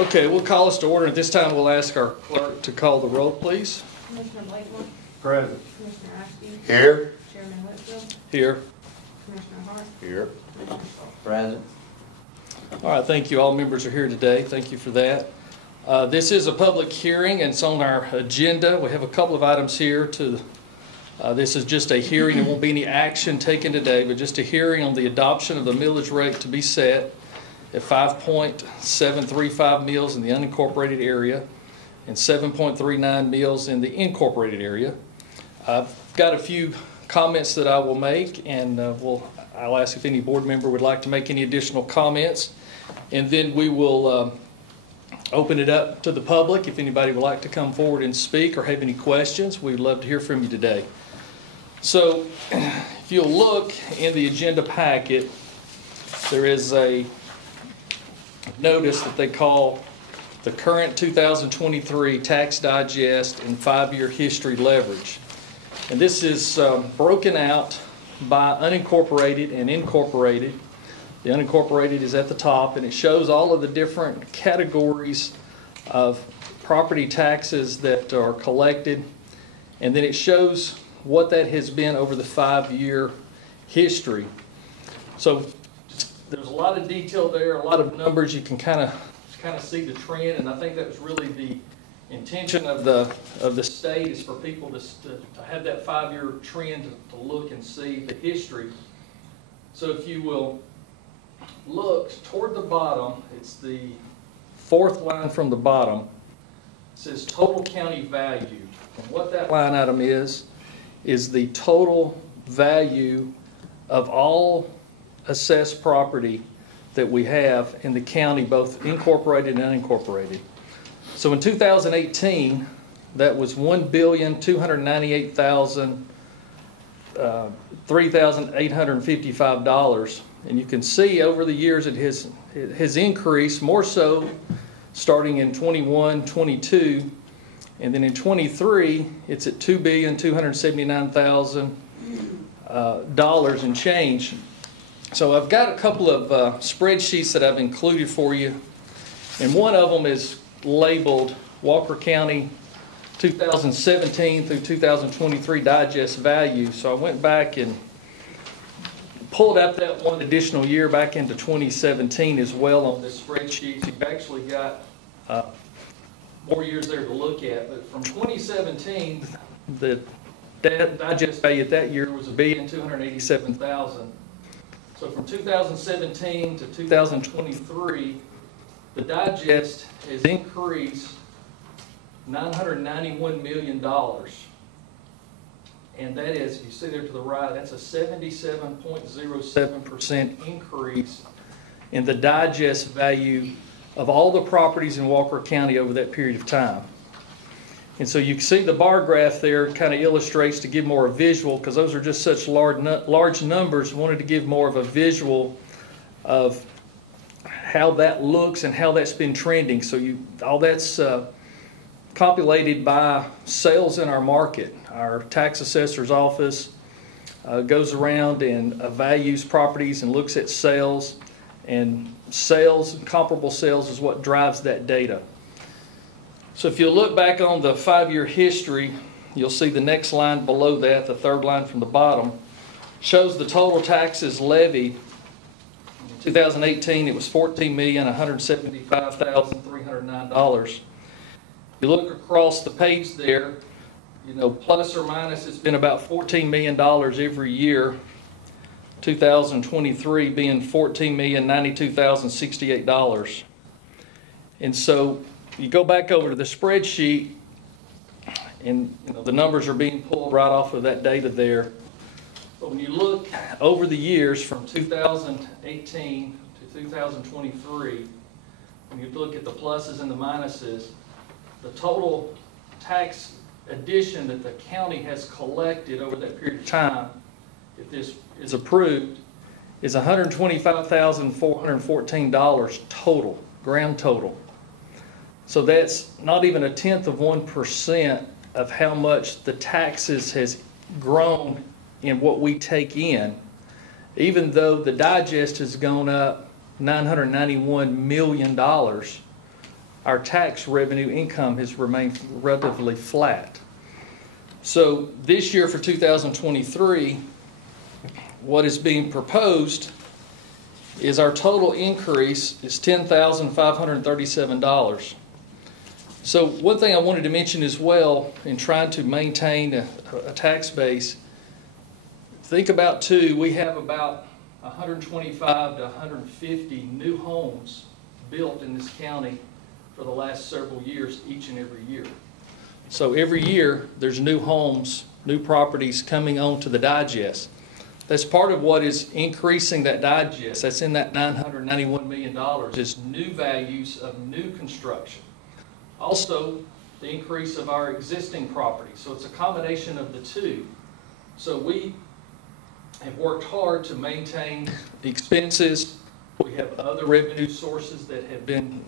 Okay, we'll call us to order. At this time, we'll ask our clerk to call the roll, please. Commissioner Blakemore. Present. Commissioner Ashby. Here. Chairman Whitfield. Here. Commissioner Hart. Here. Commissioner Stoll. Present. All right, thank you. All members are here today. Thank you for that. This is a public hearing, and it's on our agenda. We have a couple of items here. This is just a hearing. There won't be any action taken today, but just a hearing on the adoption of the millage rate to be set at 5.735 mills in the unincorporated area and 7.39 mills in the incorporated area. I've got a few comments that I will make, and I'll ask if any board member would like to make any additional comments, and then we will open it up to the public. If anybody would like to come forward and speak or have any questions, we'd love to hear from you today. So if you'll look in the agenda packet, there is a notice that they call the current 2023 tax digest and 5-year history leverage. And this is broken out by unincorporated and incorporated. The unincorporated is at the top, and it shows all of the different categories of property taxes that are collected, and then it shows what that has been over the 5-year history. So there's a lot of detail there, a lot of numbers. You can kind of see the trend, and I think that was really the intention of the state, is for people to have that 5-year trend to look and see the history. So if you will look toward the bottom, it's the fourth line from the bottom. It says total county value. And what that line item is the total value of all assessed property that we have in the county, both incorporated and unincorporated. So in 2018, that was $1,298,355. And you can see over the years it has increased, more so starting in 21, 22, and then in 23 it's at $2,279,000 and change. So I've got a couple of spreadsheets that I've included for you, and one of them is labeled Walker County 2017 through 2023 digest value. So I went back and pulled up that one additional year back into 2017 as well on this spreadsheet. You've actually got more years there to look at, but from 2017, the digest value at that year was $1,287,000. So from 2017 to 2023, the digest has increased $991 million. And that is, if you see there to the right, that's a 77.07% increase in the digest value of all the properties in Walker County over that period of time. And so you can see the bar graph there kind of illustrates, to give more a visual, because those are just such large numbers. I wanted to give more of a visual of how that looks and how that's been trending. So all that's populated by sales in our market. Our tax assessor's office goes around and values properties and looks at sales, and comparable sales is what drives that data. So if you look back on the 5-year history, you'll see the next line below that, the third line from the bottom, shows the total taxes levied. In 2018, it was $14,175,309. You look across the page there, plus or minus, it's been about $14 million every year. 2023 being $14,092,068. And so you go back over to the spreadsheet, and the numbers are being pulled right off of that data there. But when you look over the years from 2018 to 2023, when you look at the pluses and the minuses, the total tax addition that the county has collected over that period of time, if this is approved, is $125,414 total, grand total. So that's not even 0.1% of how much the taxes has grown in what we take in, even though the digest has gone up $991 million our tax revenue income has remained relatively flat. So this year for 2023, what is being proposed is our total increase is $10,537. So one thing I wanted to mention as well in trying to maintain a tax base, think about too, we have about 125 to 150 new homes built in this county for the last several years, each and every year. So every year there's new homes, new properties coming onto the digest. That's part of what is increasing that digest. That's in that $991 million is new values of new construction. Also, the increase of our existing property. So it's a combination of the two. So we have worked hard to maintain expenses. We have other revenue sources that have been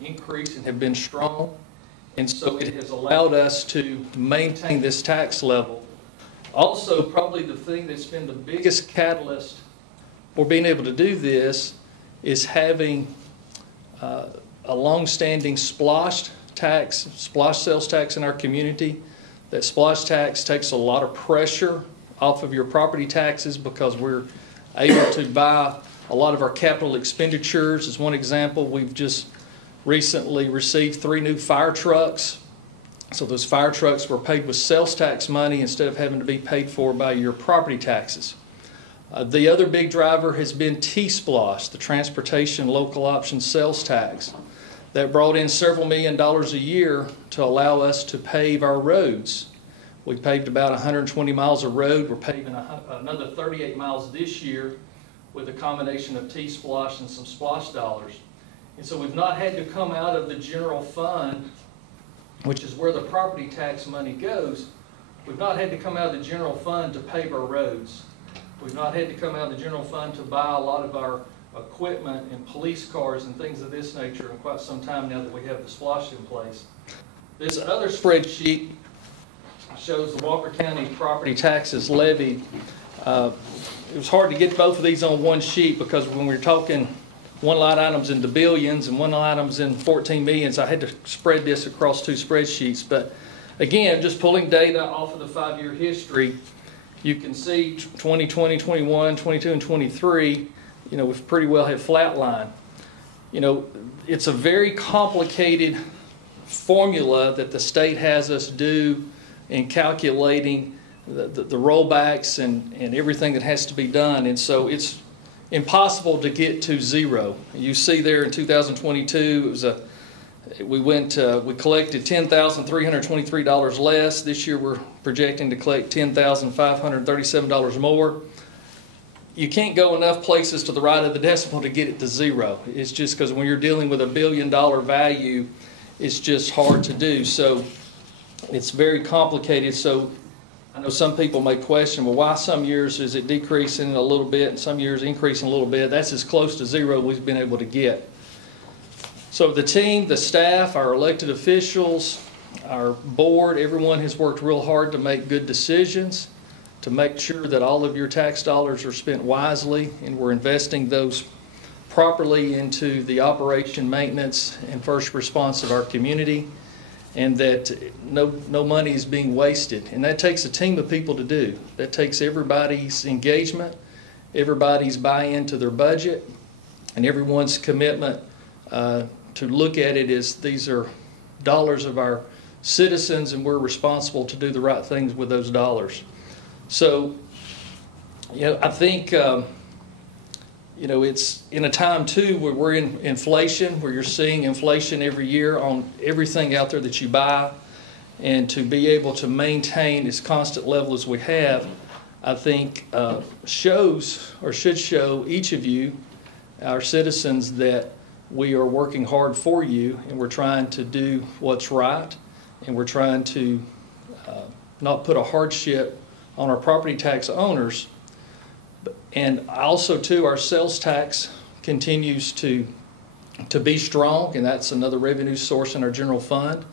increased and have been strong. And so it has allowed us to maintain this tax level. Also, probably the thing that's been the biggest catalyst for being able to do this is having a long-standing splosh sales tax in our community. That splosh tax takes a lot of pressure off of your property taxes because we're able to buy a lot of our capital expenditures. As one example, we've just recently received 3 new fire trucks. So those fire trucks were paid with sales tax money instead of having to be paid for by your property taxes. The other big driver has been T-Splosh, the Transportation Local Option Sales Tax. That brought in several $1 million a year to allow us to pave our roads. We paved about 120 miles of road. We're paving another 38 miles this year with a combination of T-Splosh and some Splosh dollars. And so we've not had to come out of the general fund, which is where the property tax money goes. We've not had to come out of the general fund to pave our roads. We've not had to come out of the general fund to buy a lot of our equipment and police cars and things of this nature in quite some time now that we have the splosh in place. This other spreadsheet shows the Walker County property taxes levied. It was hard to get both of these on one sheet because when we were talking one line items in the billions and one line items in 14 millions, I had to spread this across 2 spreadsheets. But again, just pulling data off of the 5-year history, you can see 2020, 21, 22, and 23, we've pretty well had flat line. It's a very complicated formula that the state has us do in calculating the rollbacks and everything that has to be done. And so it's impossible to get to zero. You see there in 2022, we collected $10,323 less. This year we're projecting to collect $10,537 more. You can't go enough places to the right of the decimal to get it to zero. It's just because when you're dealing with $1 billion value, it's just hard to do. So it's very complicated. So I know some people may question, well, why some years is it decreasing a little bit and some years increasing a little bit? That's as close to zero we've been able to get. So the team, the staff, our elected officials, our board, everyone has worked real hard to make good decisions, to make sure that all of your tax dollars are spent wisely and we're investing those properly into the operation, maintenance, and first response of our community, and that no money is being wasted. And that takes a team of people to do. That takes everybody's engagement, everybody's buy-in to their budget, and everyone's commitment to look at it as these are dollars of our citizens and we're responsible to do the right things with those dollars. So, I think, it's in a time too where we're in inflation, where you're seeing inflation every year on everything out there that you buy, and to be able to maintain this constant level as we have, I think shows or should show each of you, our citizens, that we are working hard for you and we're trying to do what's right, and we're trying to not put a hardship on our property tax owners. And also too, our sales tax continues to be strong, and that's another revenue source in our general fund.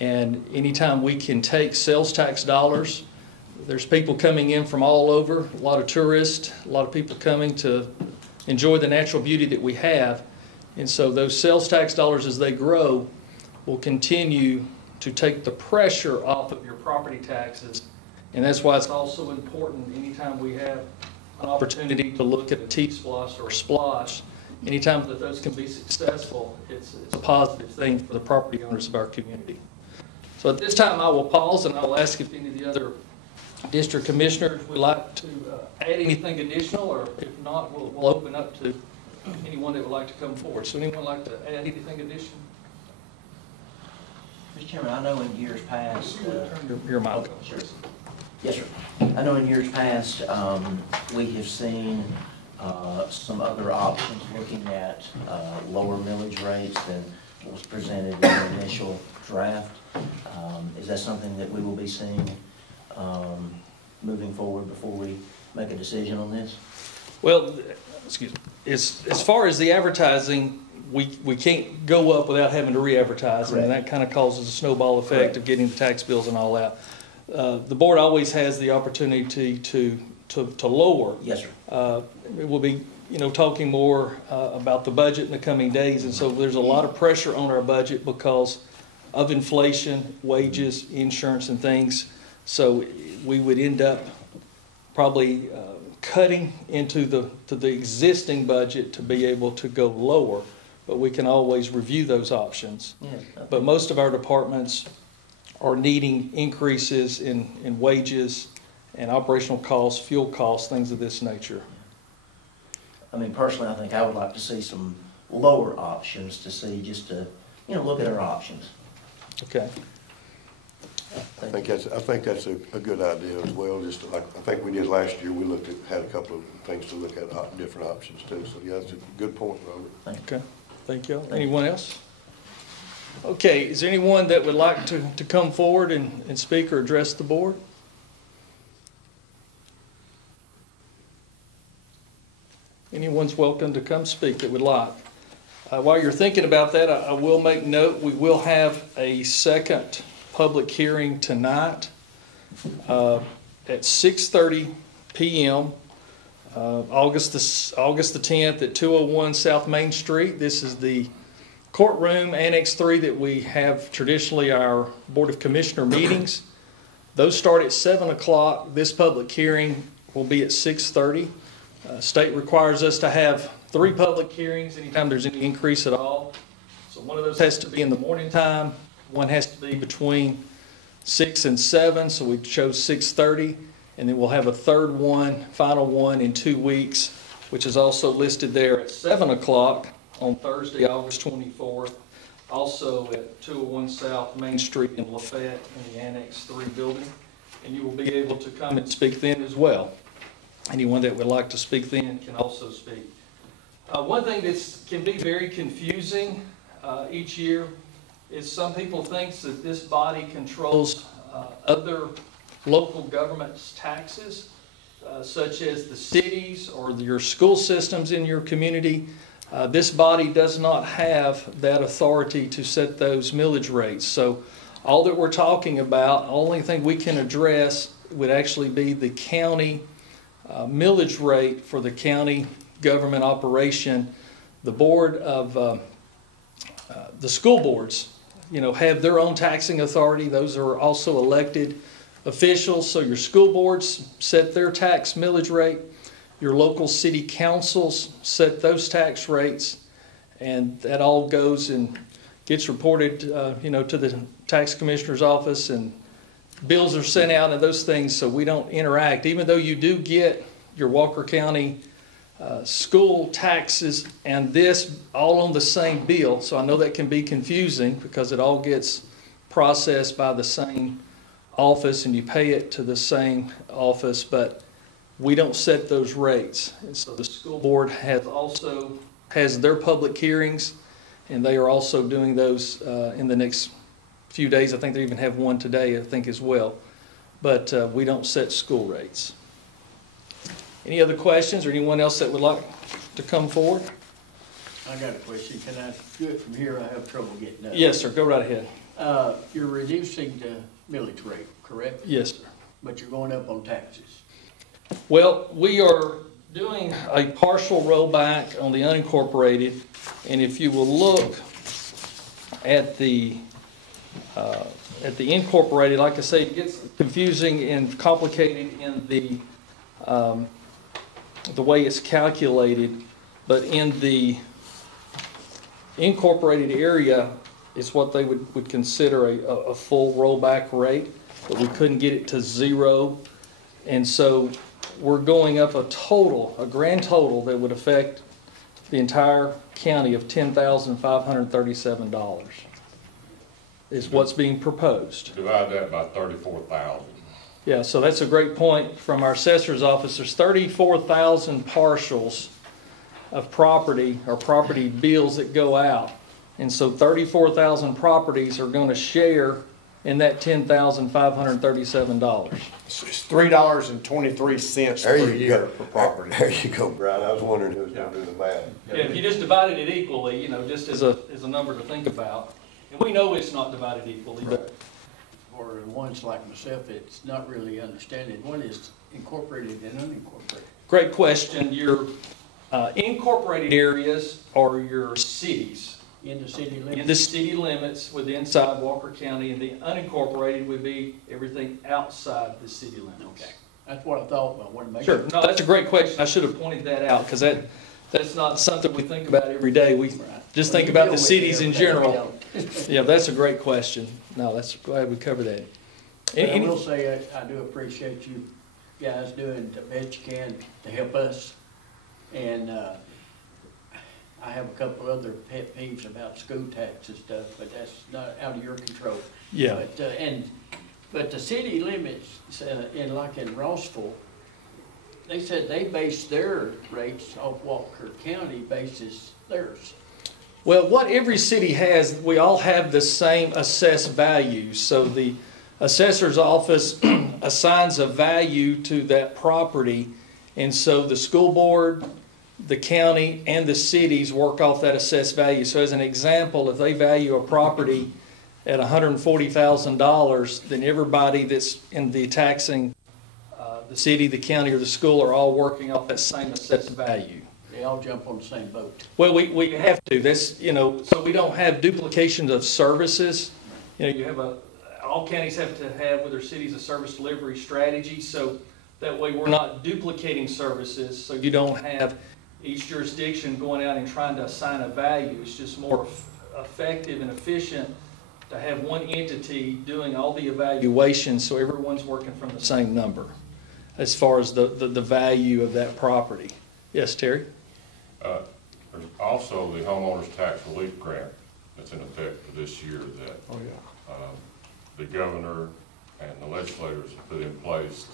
And anytime we can take sales tax dollars, there's people coming in from all over, a lot of tourists, a lot of people coming to enjoy the natural beauty that we have. And so those sales tax dollars, as they grow, will continue to take the pressure off of your property taxes. And that's why it's also important anytime we have an opportunity to look at a T-splosh or a splosh, anytime that those can be successful, it's a positive thing for the property owners of our community. So at this time, I will pause and I will ask if any of the other district commissioners would like to add anything additional, or if not, we'll open up to anyone that would like to come forward. So anyone like to add anything additional? Mr. Chairman, I know in years past. Your mic. Sure. Yes, sir. I know in years past, we have seen some other options looking at lower millage rates than what was presented in the initial draft. Is that something that we will be seeing moving forward before we make a decision on this? Well, excuse me. As far as the advertising, we can't go up without having to re-advertise, and that kind of causes a snowball effect of getting the tax bills and all that. The board always has the opportunity to lower. Yes, sir. It will be, talking more about the budget in the coming days, and so there's a lot of pressure on our budget because of inflation, wages, insurance, and things. So we would end up probably cutting into the existing budget to be able to go lower, but we can always review those options. Yes, okay. But most of our departments are needing increases in wages and operational costs, fuel costs, things of this nature. I mean, personally, I think I would like to see some lower options to see, just to, look at our options. Okay. I think that's a good idea as well. Just like I think we did last year, we had a couple of things to look at, different options too. So yeah, that's a good point, Robert. Okay. Thank you. Anyone else? Okay. Is there anyone that would like to come forward and speak or address the board? Anyone's welcome to come speak that would like. While you're thinking about that, I will make note we will have a second public hearing tonight at 6:30 p.m. August the 10th at 201 South Main Street. This is the courtroom, Annex 3, that we have traditionally our Board of Commissioner meetings. Those start at 7 o'clock. This public hearing will be at 6:30. State requires us to have 3 public hearings anytime there's any increase at all. So one of those has to be in the morning time. One has to be between 6 and 7, so we chose 6:30. And then we'll have a third one, final one in 2 weeks, which is also listed there at 7 o'clock on Thursday, August 24th. Also at 201 South Main Street in Lafayette in the Annex 3 building. And you will be able to come and speak then as well. Anyone that would like to speak then can also speak. One thing that can be very confusing each year is some people think that this body controls other local government's taxes, such as the cities or your school systems in your community. This body does not have that authority to set those millage rates. So all that we're talking about, the only thing we can address would actually be the county millage rate for the county government operation. The board of the school boards, have their own taxing authority. Those are also elected officials. So your school boards set their tax millage rate. Your local city councils set those tax rates, and that all goes and gets reported, to the tax commissioner's office, and bills are sent out and those things. So we don't interact, even though you do get your Walker County school taxes and this all on the same bill. So I know that can be confusing because it all gets processed by the same office and you pay it to the same office, but we don't set those rates. And so the school board has their public hearings, and they are also doing those in the next few days. I think they even have one today, I think, as well. But we don't set school rates. Any other questions or anyone else that would like to come forward? I got a question. Can I do it from here? I have trouble getting up. Yes, sir. Go right ahead. You're reducing the millage rate, correct? Yes, sir. But you're going up on taxes. Well, we are doing a partial rollback on the unincorporated, and if you will look at the incorporated, like I say, it gets confusing and complicated in the way it's calculated, but in the incorporated area, it's what they would consider a full rollback rate, but we couldn't get it to 0. And so we're going up a grand total that would affect the entire county of $10,537 is what's being proposed. Divide that by 34,000. Yeah, so that's a great point from our assessor's office. There's 34,000 partials of property or property bills that go out. And so 34,000 properties are going to share in that $10,537. It's $3.23 per year per property. There you go, Brian. I was wondering who was going to do the math. Yeah, if you just divided it equally, just as a number to think about. And we know it's not divided equally, but For the ones like myself, it's not really understanding. One is incorporated and unincorporated. great question. Your incorporated areas are your cities. In the city limits? In the city limits within inside Walker County, and the unincorporated would be everything outside the city limits. Okay, that's what I thought, but I wanted to make Sure. No, that's a great question. I should have pointed that out because that's not something we think about every day. We just think about the cities in general. Yeah, that's a great question. No, that's glad we covered that. But I will say, I do appreciate you guys doing the best you can to help us. And I have a couple other pet peeves about school tax and stuff, but that's not out of your control. Yeah. But the city limits, in Rossville, they said they base their rates off Walker County bases theirs. Well, what every city has, we all have the same assessed value. So the assessor's office assigns a value to that property, and so the school board, the county, and the cities work off that assessed value. So as an example, if they value a property at $140,000, then everybody that's in the taxing, the city, the county, or the school are all working off that same assessed value. They all jump on the same boat. Well, we have to. That's, so we don't have duplications of services. You have all counties have to have with their cities a service delivery strategy. So that way we're not duplicating services. So you don't have each jurisdiction going out and trying to assign a value. It's just more effective and efficient to have one entity doing all the evaluations so everyone's working from the same number as far as the value of that property. Yes, Terry? There's also the homeowners tax relief grant that's in effect for this year that the governor and the legislators have put in place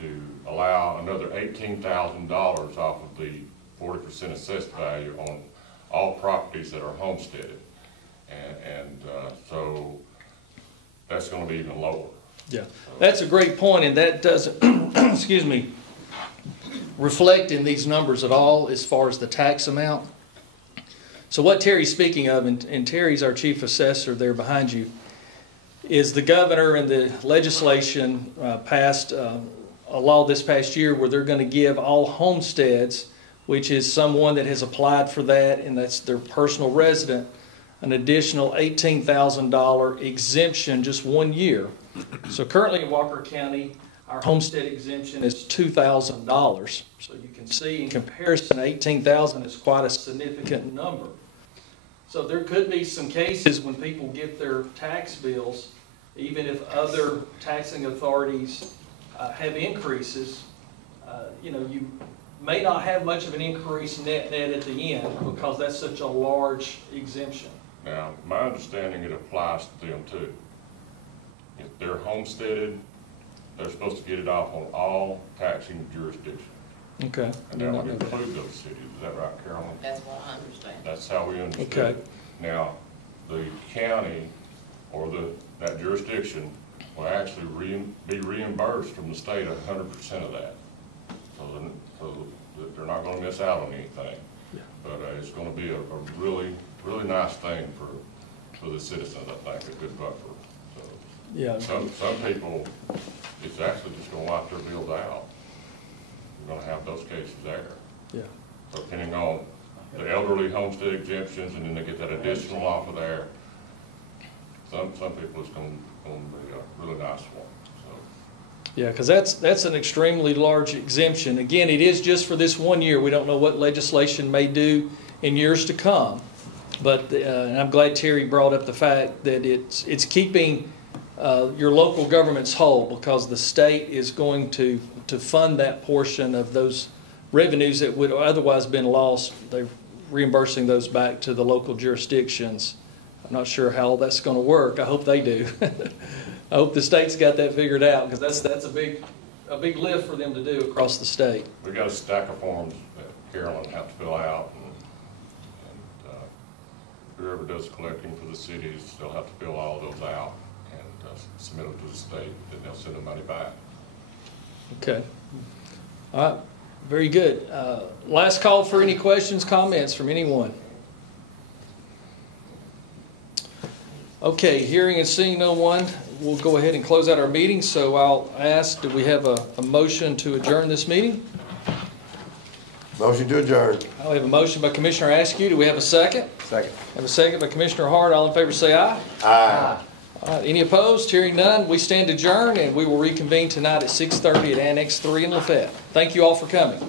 to allow another $18,000 off of the 40% assessed value on all properties that are homesteaded. And so that's going to be even lower. Yeah, that's a great point, and that doesn't, excuse me, reflect in these numbers at all as far as the tax amount. So what Terry's speaking of, and Terry's our chief assessor there behind you, is the governor and the legislation passed a law this past year where they're going to give all homesteads, which is someone that has applied for that and that's their personal resident, an additional $18,000 exemption just 1 year. So currently in Walker County, our homestead exemption is $2,000. So you can see in comparison, $18,000 is quite a significant number. So there could be some cases when people get their tax bills, even if other taxing authorities have increases, you may not have much of an increase net at the end because that's such a large exemption. Now, my understanding, it applies to them too. If they're homesteaded, they're supposed to get it off on all taxing jurisdictions. Okay. And that would include those cities. Is that right, Carolyn? That's what I understand. That's how we understand Okay. it. Now, the county or that jurisdiction will actually be reimbursed from the state 100% of that. So they're not going to miss out on anything. Yeah. But it's going to be a really, really nice thing for the citizens, I think, a good buffer. So Yeah. some people, it's actually just going to wipe their bills out. we're gonna have those cases there. Yeah. So depending on the elderly homestead exemptions, and then they get that additional off of there, some people it's gonna be a really nice one, so. Yeah, because that's an extremely large exemption. Again, it is just for this 1 year. We don't know what legislation may do in years to come. But and I'm glad Terry brought up the fact that it's keeping your local governments whole, because the state is going to fund that portion of those revenues that would otherwise been lost. They're reimbursing those back to the local jurisdictions. I'm not sure how that's going to work. I hope they do. I hope the state's got that figured out, because that's a big lift for them to do across the state. We got a stack of forms that Carolyn have to fill out, and whoever does collecting for the cities, they'll have to fill all those out and submit them to the state, then they'll send the money back. Okay. All right. Very good. Last call for any questions, comments from anyone. Okay, hearing and seeing no one, we'll go ahead and close out our meeting. So I'll ask, do we have a motion to adjourn this meeting? Motion to adjourn. I have a motion by Commissioner Askew. Do we have a second? Second. Have a second by Commissioner Hart. All in favor say aye. Aye. All right, any opposed? Hearing none, we stand adjourned, and we will reconvene tonight at 6:30 at Annex 3 in Lafayette. Thank you all for coming.